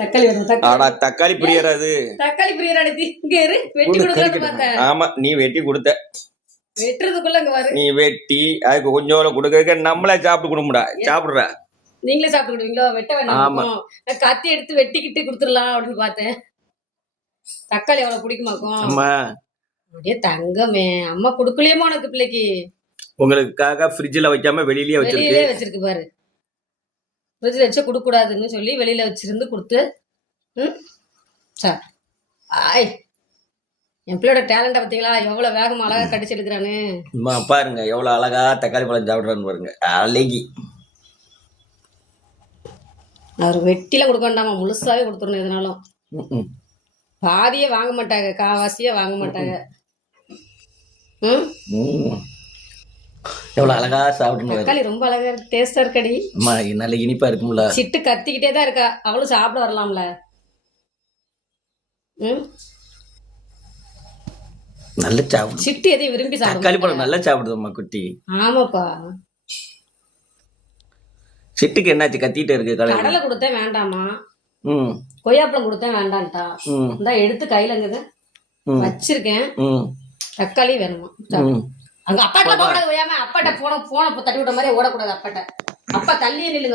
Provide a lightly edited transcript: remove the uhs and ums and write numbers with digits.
தக்காளி வேணும். ஆனா தக்காளி பிரியறாது. தக்காளி பிரியராடி இங்க இரு, வெட்டி கொடுக்கலான்னு பார்த்தேன். ஆமா, நீ வெட்டி கொடுத்த. வெட்டுறதுக்குள்ள இங்க பாரு. நீ வெட்டி அதுக்கு கொஞ்சோட கொடுக்க நம்மளே சாப்பிட்டு கொடுமுடா. சாப்பிடுற நீங்களே சாப்பிட்டுக்கிடுவீங்களோ? வெட்ட வேண்டாம். நான் கத்தி எடுத்து வெட்டிக்கிட்டு கொடுத்துடலாம் அப்படின்னு பார்த்தேன். தக்காளி எவ்வளவு பிடிக்குமாக்கும்? அம்மா அப்படியே தங்கமே, அம்மா கொடுக்கலையேமா உனக்கு பிள்ளைக்கு? உங்களுக்காக ஃப்ரிட்ஜில் வைக்காம வெளியிலேயே வச்சிருக்கு பாரு. ஃப்ரிட்ஜில் வச்சு கொடுக்க கூடாதுன்னு சொல்லி வெளியில வச்சிருந்து கொடுத்து. சார் ஆய், என் பிள்ளையோட டேலண்ட பார்த்தீங்களா? எவ்வளவு வேகமா அழகா கடிச்சு எடுக்கிறான்னு பாருங்க. எவ்வளவு அழகா தக்காளி பழம் சாப்பிடுறான்னு பாருங்க. அழகி. அவர் வெட்டிலாம் கொடுக்க வேண்டாமா, முழுசாவே கொடுத்துடணும். எதுனாலும் பாதியே வாங்க மாட்டாங்க, காவாசியே வாங்க மாட்டாங்க. எவ்வளவு அழகா சாப்பிடணும். தக்காளி ரொம்ப அழகா இருக்கு, டேஸ்டா இருக்கடி. நல்ல இனிப்பா இருக்கும்ல. சிட்டு கத்திக்கிட்டே தான் இருக்கா, அவளும் சாப்பிட வரலாம்ல. நல்ல சாப்பிடு. சிட்டு எதையும் விரும்பி சாப்பிடும். தக்காளி பழம் நல்லா சாப்பிடுதம்மா குட்டி. ஆமாப்பா. சிட்டுக்கு என்னாச்சு? கத்திட்டு இருக்கு. கடலை கொடுத்தேன் வேண்டாமா, கொய்யாப்பழம் கொடுத்தேன் வேண்டான்ட்டா. இந்த எடுத்து கையில அங்க வச்சிருக்கேன். தக்காளி வேணுமா? அங்க அப்பாட்ட போக கூடாது. ஓயாம அப்பாட்ட போன தட்டி விட்ட மாதிரி ஓடக்கூடாது. அப்பாட்ட அப்பா தள்ளியே நில்லுங்க.